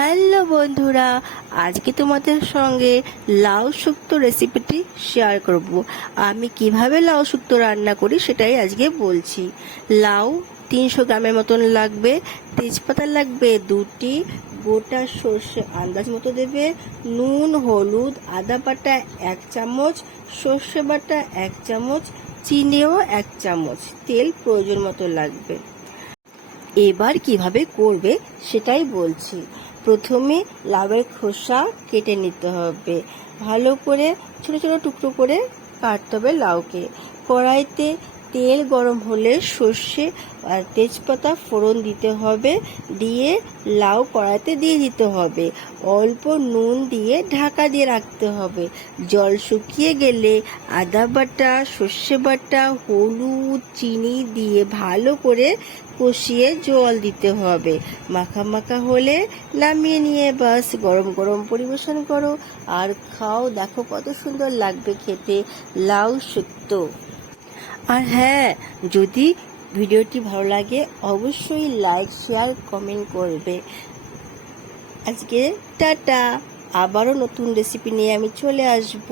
Hello বন্ধুরা, আজকে তোমাদের সঙ্গে লাউ শুক্তো রেসিপিটি শেয়ার করব। আমি কীভাবে লাউ শুক্তো রান্না করি সেটাই আজকে বলছি। লাউ তিনশো গ্রামের মতন লাগবে, তেজপাতা লাগবে দুটি, গোটা সর্ষে আন্দাজ মতো দেবে, নুন, হলুদ, আদা বাটা এক চামচ, সর্ষে বাটা এক চামচ, চিনিও এক চামচ, তেল প্রয়োজন মতো লাগবে। এবার কীভাবে করবে সেটাই বলছি। প্রথমে লাউয়ের খোসা কেটে নিতে হবে। ভালো করে ছোট ছোট টুকরো করে কাটতে হবে লাউকে। কড়াইতে তেল গরম হলে সর্ষে আর তেজপাতা ফোড়ন দিতে হবে, দিয়ে লাউ কড়াইতে দিয়ে দিতে হবে। অল্প নুন দিয়ে ঢাকা দিয়ে রাখতে হবে। জল শুকিয়ে গেলে আদা বাটা, সর্ষে বাটা, হলুদ, চিনি দিয়ে ভালো করে কষিয়ে জল দিতে হবে। মাখা মাখা হলে নামিয়ে নিয়ে বাস গরম গরম পরিবেশন করো। আর খাও, দেখো কত সুন্দর লাগবে খেতে। লাউ শুক্তো। আর হ্যাঁ যদি ভিডিওটি ভালো লাগে, অবশ্যই লাইক শেয়ার কমেন্ট করবে। আজকে টাটা। আবারও নতুন রেসিপি নিয়ে আমি চলে আসব।